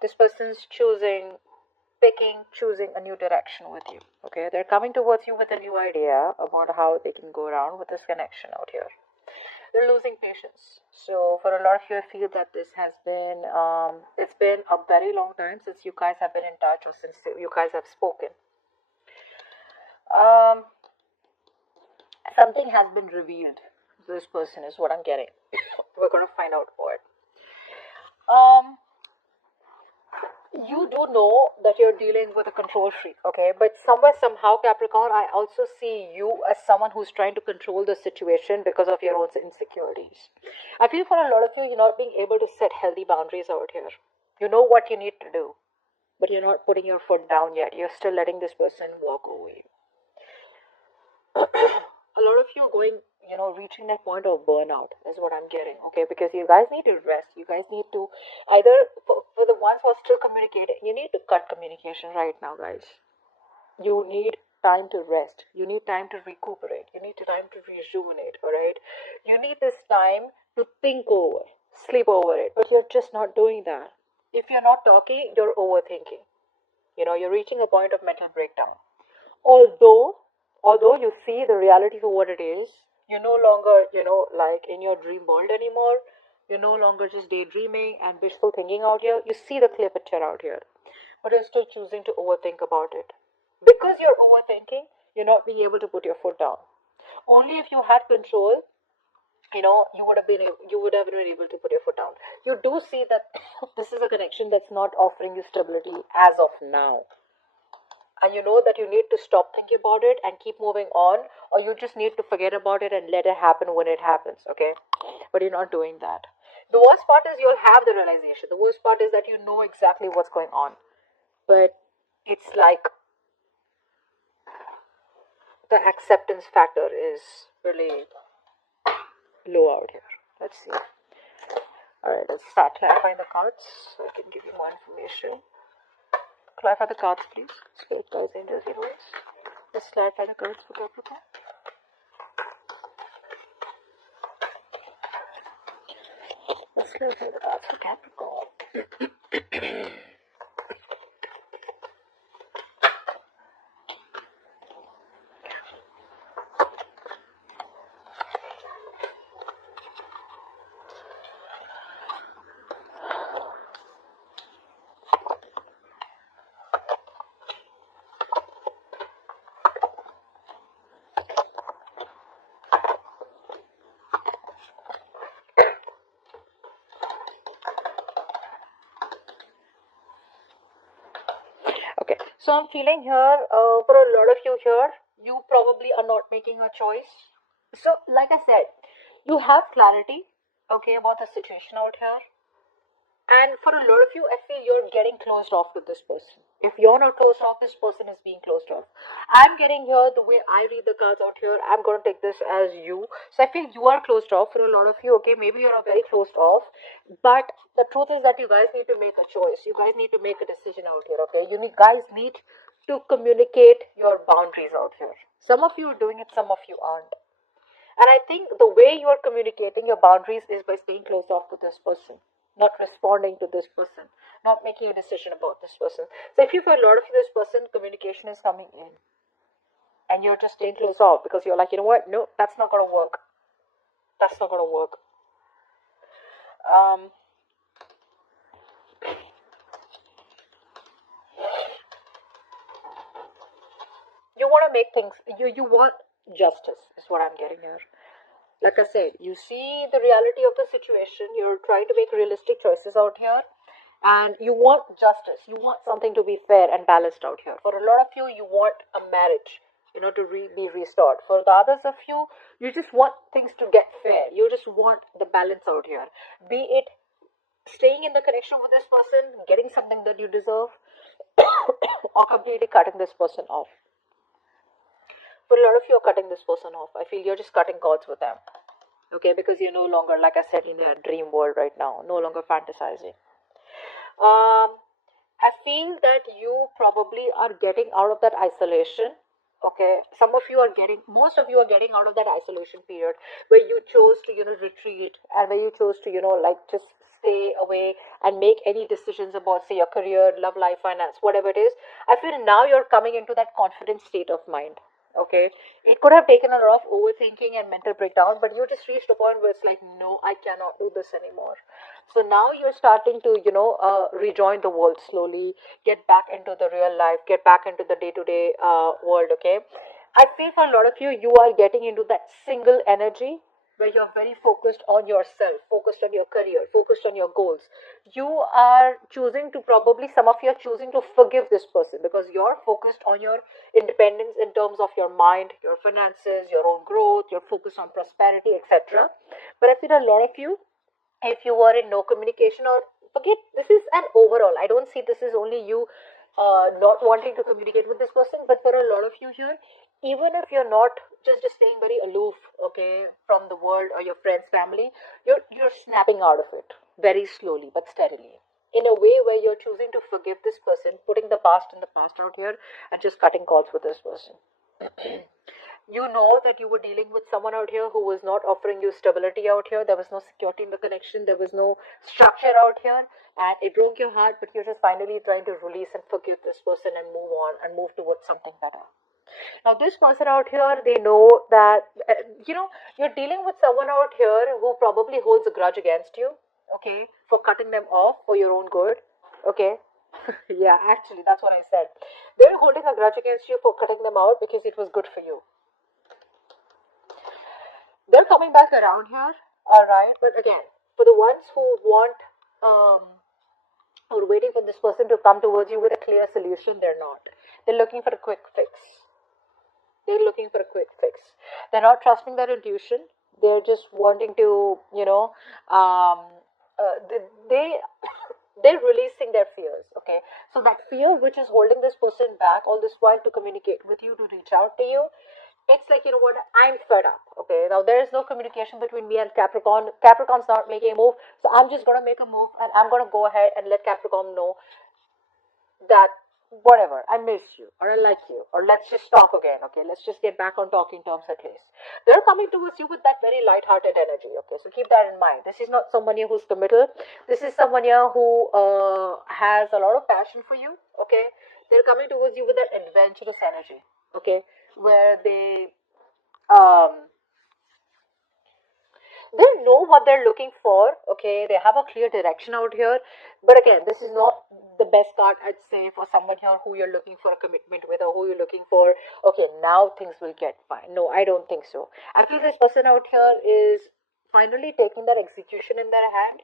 This person's choosing a new direction with you. Okay, they're coming towards you with a new idea about how they can go around with this connection out here. They're losing patience. So for a lot of you, I feel that this has been it's been a very long time since you guys have been in touch or since you guys have spoken. um Something has been revealed. This person is what I'm getting. We're going to find out what. um you do know that you're dealing with a control freak, okay? But somewhere, somehow, Capricorn, I also see you as someone who's trying to control the situation because of your own insecurities. I feel for a lot of you, you're not being able to set healthy boundaries out here. You know what you need to do, but you're not putting your foot down yet. You're still letting this person walk over you. A lot of you are going, reaching that point of burnout is what I'm getting, okay? Because you guys need to rest. You guys need to either, for the ones who are still communicating, you need to cut communication right now, guys. You need time to rest. You need time to recuperate. You need time to rejuvenate, all right? You need this time to think over, sleep over it, but you're just not doing that. If you're not talking, you're overthinking. You're reaching a point of mental breakdown. Although you see the reality for what it is, you're no longer, like in your dream world anymore. You're no longer just daydreaming and wishful thinking out here. You see the clear picture out here, but you're still choosing to overthink about it. Because you're overthinking, you're not being able to put your foot down. Only if you had control, you would have been able to put your foot down. You do see that this is a connection that's not offering you stability as of now. And you know that you need to stop thinking about it and keep moving on, or you just need to forget about it and let it happen when it happens, okay? But you're not doing that. The worst part is you'll have the realization. The worst part is that you know exactly what's going on, but it's like the acceptance factor is really low out here. Let's see. Alright, let's start clarifying the cards so I can give you more information. Clarify the cards, please. Spirit guides, angels, heroes. Let's clarify the cards for Capricorn. Let's clarify the cards for Capricorn. Okay, so I'm feeling here, for a lot of you here, you probably are not making a choice. So, like I said, you have clarity, okay, about the situation out here. And for a lot of you, I feel you're getting closed off with this person. If you're not closed off, this person is being closed off. I'm getting here the way I read the cards out here. I'm going to take this as you. So I feel you are closed off for a lot of you. Okay, maybe you're not very closed off. But the truth is that you guys need to make a choice. You guys need to make a decision out here. Okay, guys need to communicate your boundaries out here. Some of you are doing it, some of you aren't. And I think the way you are communicating your boundaries is by staying closed off to this person, not responding to this person, not making a decision about this person. So if you feel a lot of you, this person, communication is coming in, and you're just staying closed off because you're like, you know what? No, that's not going to work. That's not going to work. You want to make things. You want justice. Is what I'm getting here. Like I said, you see the reality of the situation. You're trying to make realistic choices out here, and you want justice. You want something to be fair and balanced out here. For a lot of you, you want a marriage, to be restored. For the others of you, you just want things to get fair. You just want the balance out here. Be it staying in the connection with this person, getting something that you deserve, or completely cutting this person off. For a lot of you are cutting this person off. I feel you're just cutting cords with them. Okay, because you're no longer, like I said, in their dream world right now. No longer fantasizing. I feel that you probably are getting out of that isolation. Okay, most of you are getting out of that isolation period where you chose to, retreat, and where you chose to, just stay away and make any decisions about, say, your career, love life, finance, whatever it is. I feel now you're coming into that confident state of mind. Okay, it could have taken a lot of overthinking and mental breakdown, but you just reached a point where it's like, no, I cannot do this anymore. So now you're starting to, rejoin the world slowly, get back into the real life, get back into the day to day world. Okay, I feel for a lot of you, you are getting into that single energy where you're very focused on yourself, focused on your career, focused on your goals. You are choosing to, probably some of you are choosing to forgive this person because you're focused on your independence in terms of your mind, your finances, your own growth, you're focused on prosperity, etc. But I feel a lot of you, if you were in no communication, or forget, this is an overall, I don't see this is only you not wanting to communicate with this person, but for a lot of you here, even if you're not just staying very aloof, okay, from the world or your friends, family, you're snapping out of it very slowly but steadily, in a way where you're choosing to forgive this person, putting the past in the past out here, and just cutting calls with this person. You know that you were dealing with someone out here who was not offering you stability out here. There was no security in the connection. There was no structure out here. And it broke your heart, but you're just finally trying to release and forgive this person and move on and move towards something better. Now, this person out here, they know that, you're dealing with someone out here who probably holds a grudge against you, okay, for cutting them off for your own good, okay. Yeah, actually, that's what I said. They're holding a grudge against you for cutting them out because it was good for you. They're coming back around here, all right. But again, for the ones who want, who are waiting for this person to come towards you with a clear solution, they're not. They're looking for a quick fix. They're looking for a quick fix. They're not trusting their intuition. They're just wanting to, they they're releasing their fears. Okay, so that fear which is holding this person back all this while to communicate with you, to reach out to you, it's like, you know what, I'm fed up. Okay, now there is no communication between me and Capricorn. Capricorn's not making a move, so I'm just gonna make a move and I'm gonna go ahead and let Capricorn know that whatever, I miss you, or I like you, or let's just talk again. Okay, let's just get back on talking terms at least. They're coming towards you with that very light-hearted energy. Okay, so keep that in mind. This is not someone here who's committal. This is someone here who has a lot of passion for you. Okay, they're coming towards you with that adventurous energy. Okay, where um they know what they're looking for. Okay, they have a clear direction out here. But again, this is not the best card, I'd say, for someone here who you're looking for a commitment with, or who you're looking for, okay, now things will get fine. No, I don't think so. I feel this person out here is finally taking that execution in their hand.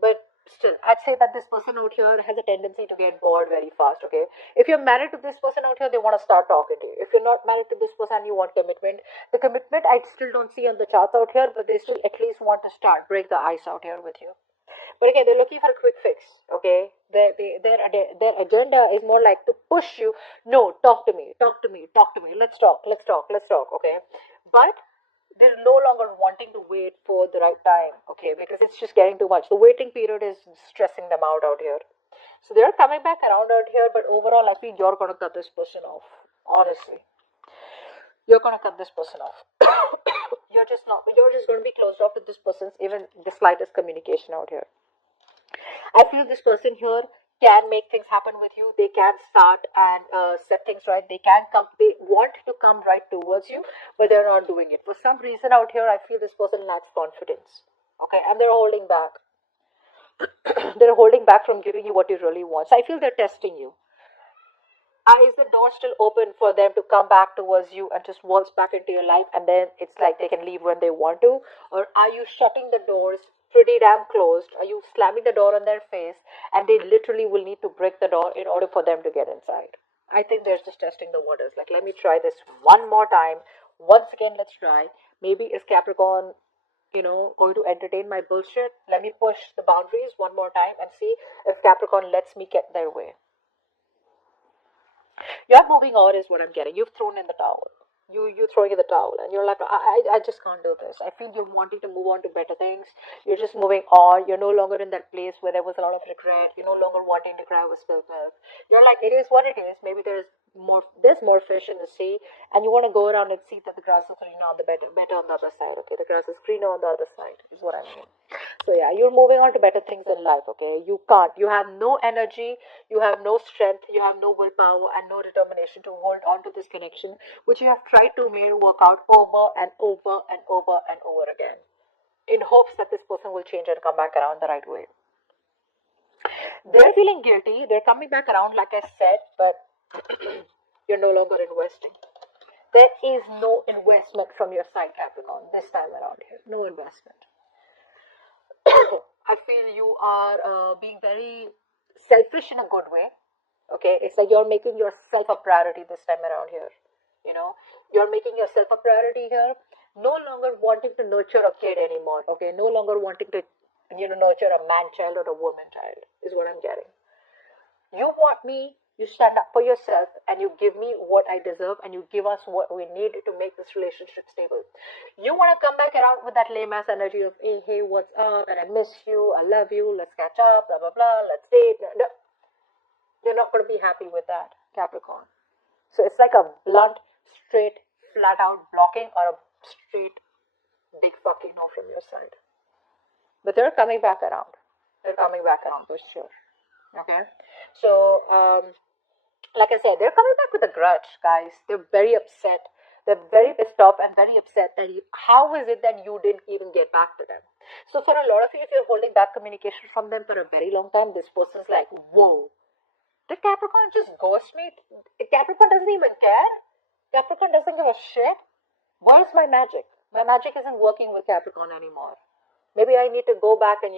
But still, I'd say that this person out here has a tendency to get bored very fast. Okay, if you're married to this person out here, they want to start talking to you. If you're not married to this person and you want commitment, the commitment I still don't see on the charts out here, but they still at least want to start, break the ice out here with you. But again, they're looking for a quick fix. Okay, their agenda is more like to push you. No, talk to me, talk to me, talk to me. Let's talk, let's talk, let's talk. Okay, but they're no longer wanting to wait for the right time. Okay, because it's just getting too much. The waiting period is stressing them out here. So they're coming back around out here, but overall, I feel you're gonna cut this person off. Honestly, you're gonna cut this person off. You're just not. You're just gonna be closed off to this person's even the slightest communication out here. I feel this person here can make things happen with you. They can start and set things right. They can come. They want to come right towards you, but they're not doing it. For some reason out here, I feel this person lacks confidence. Okay, and they're holding back. They're holding back from giving you what you really want. So I feel they're testing you. Is the door still open for them to come back towards you and just waltz back into your life, and then it's like they can leave when they want to? Or are you shutting the doors pretty damn closed? Are you slamming the door on their face and they literally will need to break the door in order for them to get inside? I think they're just testing the waters. Like, let me try this one more time. Once again, let's try. Maybe is Capricorn, going to entertain my bullshit? Let me push the boundaries one more time and see if Capricorn lets me get their way. You're moving on is what I'm getting. You've thrown in the towel. You throwing in the towel, and you're like, I just can't do this. I feel you're wanting to move on to better things. You're just moving on. You're no longer in that place where there was a lot of regret. You're no longer wanting to cry with spilled milk. You're like, it is what it is. Maybe there's there's more fish in the sea, and you want to go around and see that the grass is greener on the better on the other side. Okay, the grass is greener on the other side is what I mean. So yeah, you're moving on to better things in life. Okay, you have no energy, you have no strength, you have no willpower and no determination to hold on to this connection, which you have tried to make work out over and over and over and over again, in hopes that this person will change and come back around the right way. They're feeling guilty. They're coming back around, like I said, but you're no longer investing. There is no investment from your side, Capricorn, this time around here. No investment. I feel you are being very selfish in a good way. Okay, it's like you're making yourself a priority this time around here. You're making yourself a priority here. No longer wanting to nurture a kid anymore. Okay, no longer wanting to nurture a man child or a woman child is what I'm getting. You want me, you stand up for yourself, and you give me what I deserve, and you give us what we need to make this relationship stable. You want to come back around with that lame ass energy of, hey, what's up, and I miss you, I love you, let's catch up, blah, blah, blah, let's date. No, you're not going to be happy with that, Capricorn. So it's like a blunt, straight, flat out blocking, or a straight, big fucking no from your side. But they're coming back around. They're coming back around for sure. Okay? So, like I said, they're coming back with a grudge, guys. They're very upset. They're very pissed off and very upset that how is it that you didn't even get back to them? So for a lot of you, if you're holding back communication from them for a very long time, this person's like, whoa, did Capricorn just ghost me? Capricorn doesn't even care. Capricorn doesn't give a shit. Where's my magic? My magic isn't working with Capricorn anymore. Maybe I need to go back and,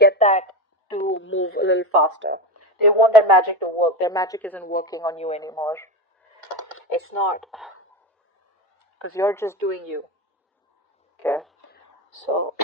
get that to move a little faster. They want their magic to work. Their magic isn't working on you anymore. It's not. Because you're just doing you. Okay? So...